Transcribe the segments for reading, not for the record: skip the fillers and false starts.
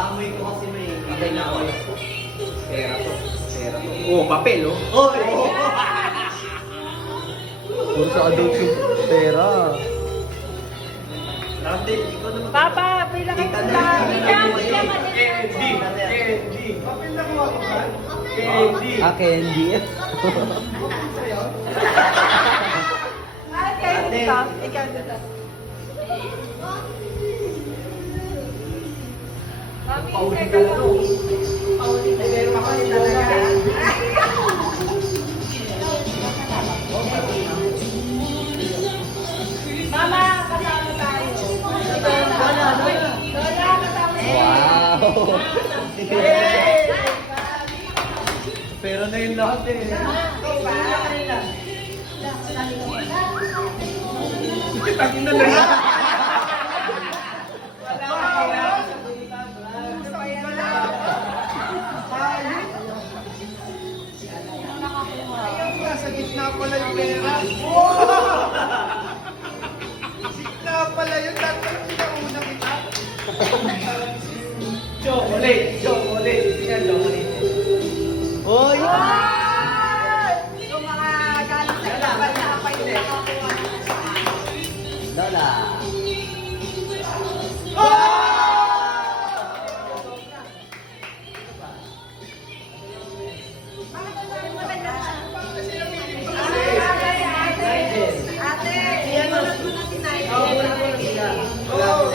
Aamoy ko kasi may patay na ako. Pera to. Pera to. Oh, papel oh. Oh! Puro sa adult yung pera. Dati, ikaw naman. Papa, bilang ka Kita sa na. Candy. Papel na kuha ko ba? Candy. Ah, candy. Ay, candy ka. Ikaw dito. Mami, Paulit teka na lang. lang. Paulit na lang. Paulit talaga. Mama, kasama tayo. Lola, kasama tayo. Wow. Pero na yun lahat eh. Takin na lang. Sa gitna pala yung pera. Gitna pala yun. Dapat sinauna kita. Chocolate! Chocolate! Yan, chocolate. Oy! Yung mga galing sa ibang bansa pa yung nakakuha ng sa akin. Lola. Ate, yan mo na muna si Nigel. Wow.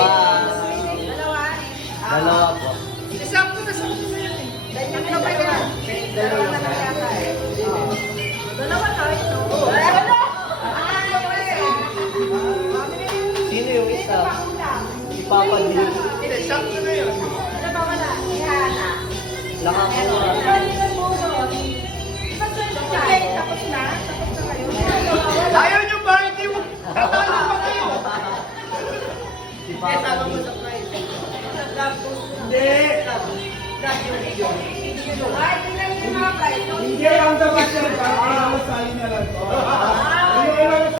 Dalawa. Dalawa po. Isang ko na sa ganyan ka ba yan? Dalawa na lang yata eh. Dalawa na ito. Dalawa! Sino yung isa? Si Papa D. Sakto na yun. Ano ba wala? Ihana. Nakakuha. Tapos na? Tapos na kayo? Ayaw nyo ba? Hindi mo. Tatalo pa kayo. Si Papa D. Hindi! Ay, tingnan niyo yung mga price. Hindi ang dapat yan. Para masali na lang.